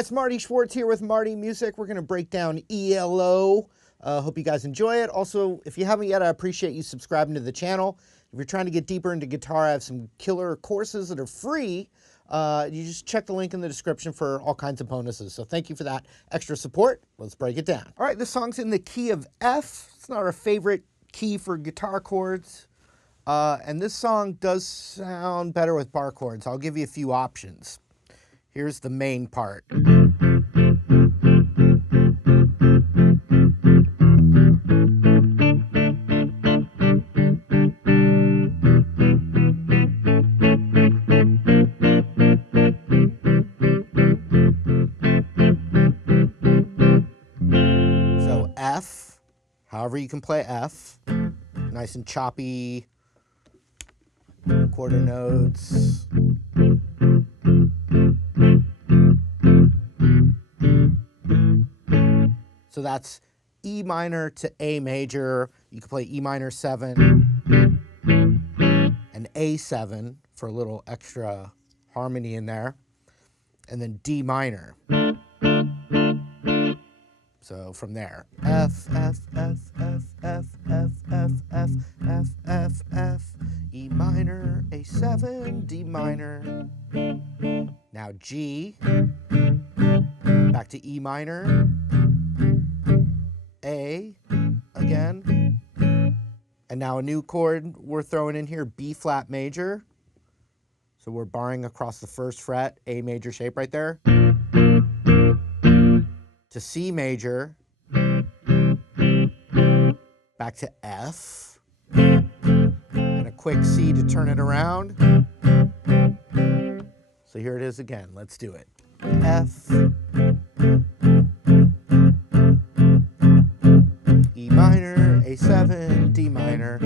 guys, Marty Schwartz here with Marty Music. We're going to break down ELO. Hope you guys enjoy it. Also, if you haven't yet, I appreciate you subscribing to the channel. If you're trying to get deeper into guitar, I have some killer courses that are free. You just check the link in the description for all kinds of bonuses. So thank you for that extra support. Let's break it down. All right, this song's in the key of F. It's not our favorite key for guitar chords. And this song does sound better with bar chords. I'll give you a few options. Here's the main part. So F, however you can play F, nice and choppy quarter notes. So that's E minor to A major. You can play E minor 7 and A7 for a little extra harmony in there. And then D minor. So from there, F, F, F, F, F, F, F, F, F, F, F, E minor, A7, D minor. Now G, back to E minor, A again, and now a new chord we're throwing in here, B flat major. So we're barring across the first fret, A major shape right there. To C major, back to F, and a quick C to turn it around. So here it is again. Let's do it. F, E minor, A7, D minor,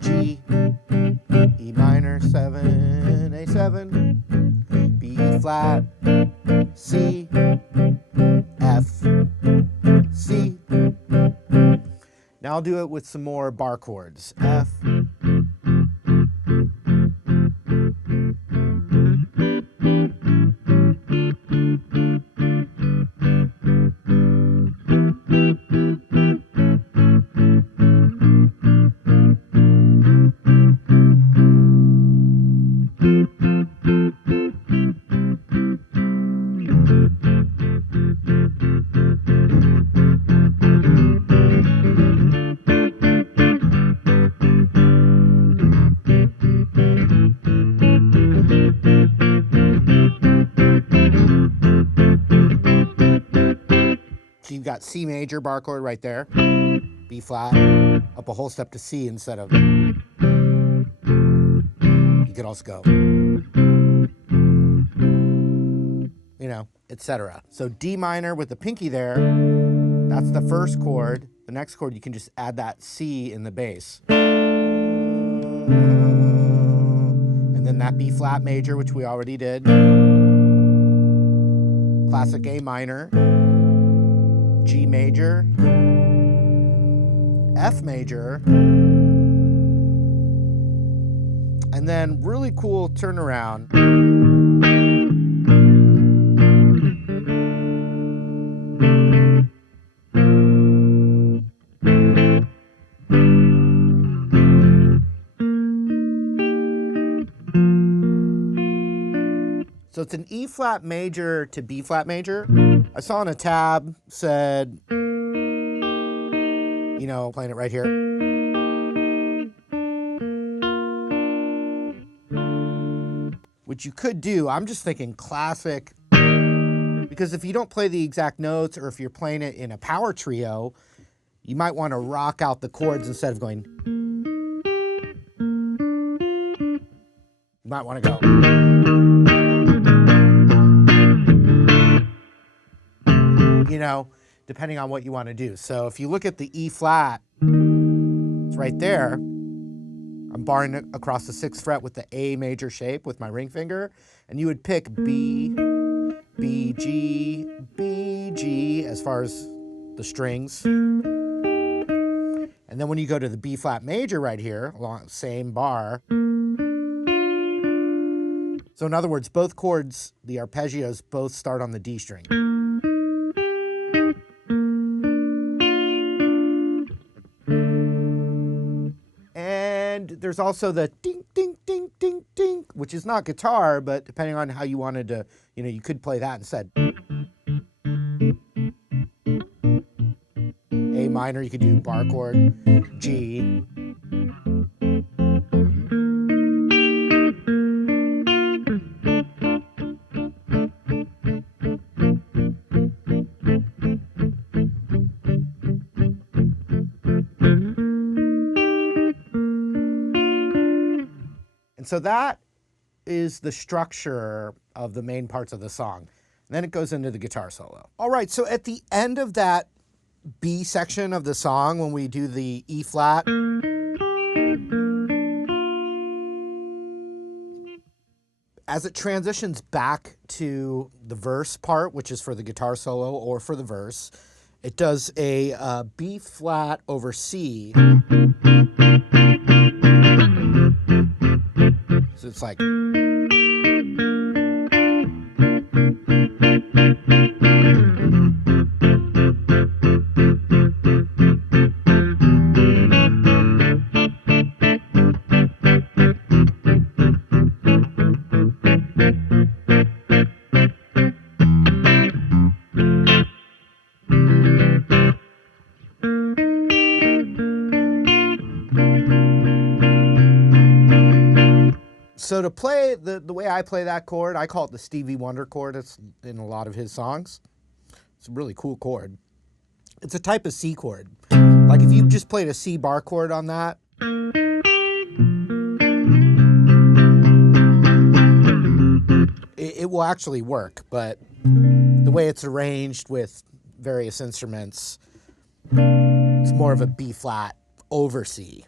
G, E minor, 7, A7, B flat, C, F, C. Now I'll do it with some more bar chords. F, so you've got C major bar chord right there, B flat, up a whole step to C instead of, you could also go, you know, etc. So D minor with the pinky there, that's the first chord. The next chord, you can just add that C in the bass. And then that B flat major, which we already did. Classic A minor. G major, F major, and then really cool turnaround. So it's an E flat major to B flat major. I saw on a tab said, you know, playing it right here. Which you could do. I'm just thinking classic. Because if you don't play the exact notes, or if you're playing it in a power trio, you might want to rock out the chords instead of going. You might want to go. You know, depending on what you want to do. So if you look at the E flat, it's right there. I'm barring it across the 6th fret with the A major shape with my ring finger. And you would pick B, B, G, B, G as far as the strings. And then when you go to the B flat major right here, along the same bar, So in other words, both chords, the arpeggios, both start on the D string. And there's also the ding, ding, ding, ding, ding, which is not guitar, but depending on how you wanted to, you could play that instead. A minor, you could do bar chord, G. And so that is the structure of the main parts of the song. And then it goes into the guitar solo. All right, so at the end of that B section of the song, when we do the E flat, as it transitions back to the verse part, which is for the guitar solo or for the verse, it does a B flat over C. So it's like, so to play the way I play that chord, I call it the Stevie Wonder chord. It's in a lot of his songs. It's a really cool chord. It's a type of C chord. Like if you just played a C bar chord on that, it will actually work, but the way it's arranged with various instruments, it's more of a B flat over C,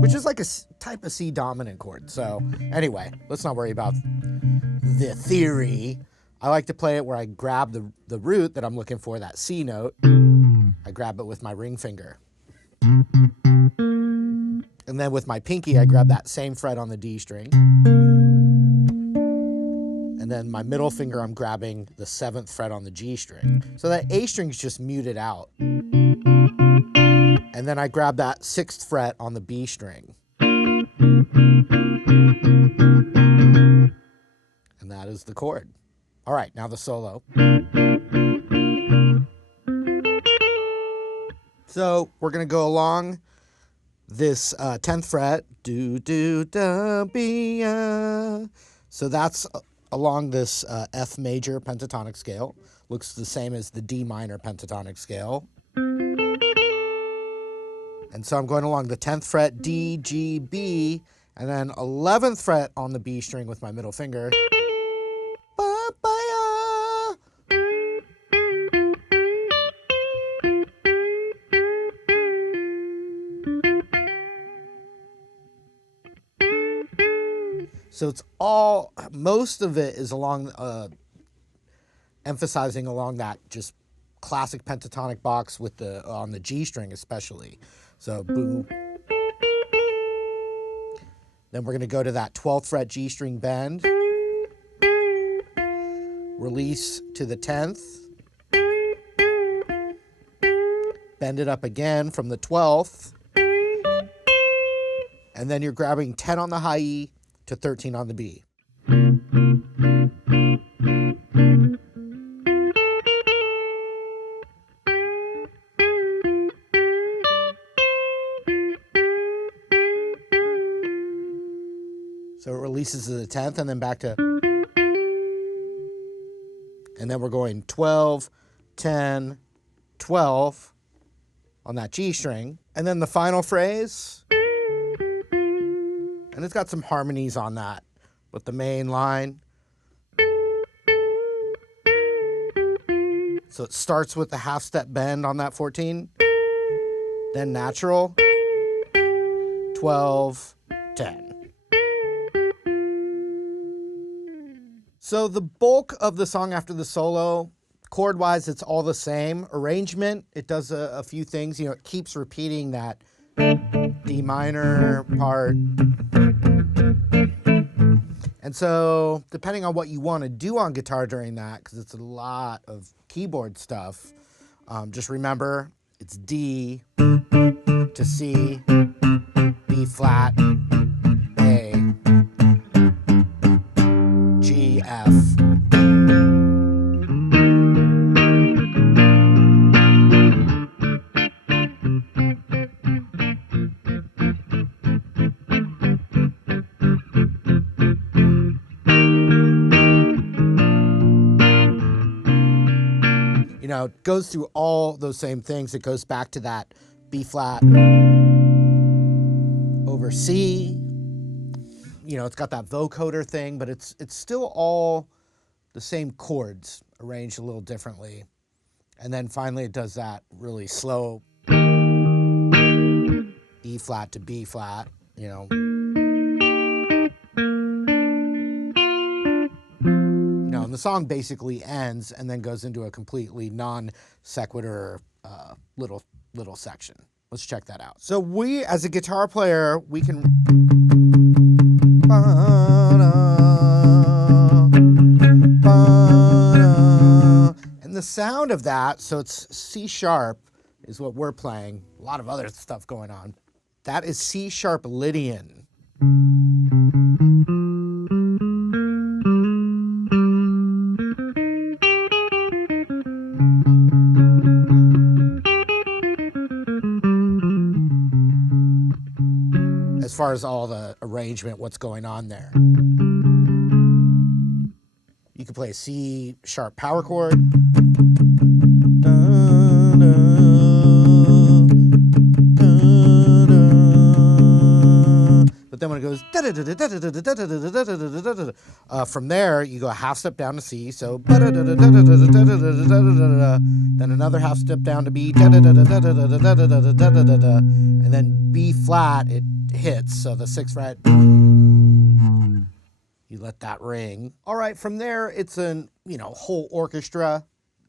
which is like a type of C dominant chord. So anyway, let's not worry about the theory. I like to play it where I grab the root that I'm looking for, that C note. I grab it with my ring finger. And then with my pinky, I grab that same fret on the D string. And then my middle finger, I'm grabbing the 7th fret on the G string. So that A string's just muted out. And then I grab that 6th fret on the B string. And that is the chord. All right, now the solo. So we're going to go along this 10th fret. Do, do, da, be, So that's along this F major pentatonic scale. Looks the same as the D minor pentatonic scale. And so I'm going along the 10th fret, D, G, B, and then 11th fret on the B string with my middle finger. So it's all, most of it is along, emphasizing along that just classic pentatonic box with the, on the G string especially. So boom. Then we're going to go to that 12th fret G string bend. Release to the 10th. Bend it up again from the 12th. And then you're grabbing 10 on the high E to 13 on the B. So it releases to the 10th and then back to, and then we're going 12, 10, 12 on that G string. And then the final phrase, and it's got some harmonies on that with the main line. So it starts with the half step bend on that 14, then natural, 12, 10. So the bulk of the song after the solo, chord-wise, it's all the same. Arrangement, it does a few things. You know, it keeps repeating that D minor part. And so depending on what you want to do on guitar during that, because it's a lot of keyboard stuff, just remember it's D to C, B flat, A, G, F. You know, it goes through all those same things. It goes back to that B flat over C. You know, it's got that vocoder thing, but it's still all the same chords arranged a little differently. And then finally it does that really slow E flat to B flat, you know. And the song basically ends and then goes into a completely non-sequitur little section. Let's check that out. So we, as a guitar player, we can... And the sound of that, so it's C sharp is what we're playing. A lot of other stuff going on. That is C sharp Lydian. As far as all the arrangement, what's going on there. You can play a C sharp power chord. But then when it goes, from there, you go a half step down to C, so, then another half step down to B, and then B flat, it hits, so the 6th fret, you let that ring. All right, from there, it's a whole orchestra,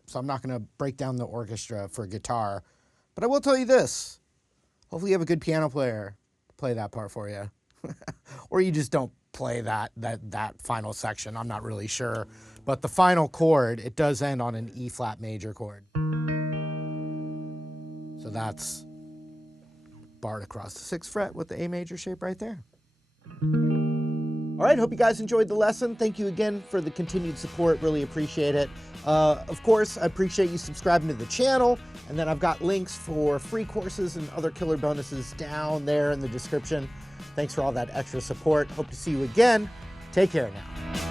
so I'm not going to break down the orchestra for guitar, but I will tell you this. Hopefully you have a good piano player to play that part for you. Or you just don't play that final section. I'm not really sure. But the final chord, it does end on an E flat major chord. So that's barred across the 6th fret with the A major shape right there. All right, hope you guys enjoyed the lesson. Thank you again for the continued support. Really appreciate it. Of course, I appreciate you subscribing to the channel. And then I've got links for free courses and other killer bonuses down there in the description. Thanks for all that extra support. Hope to see you again. Take care now.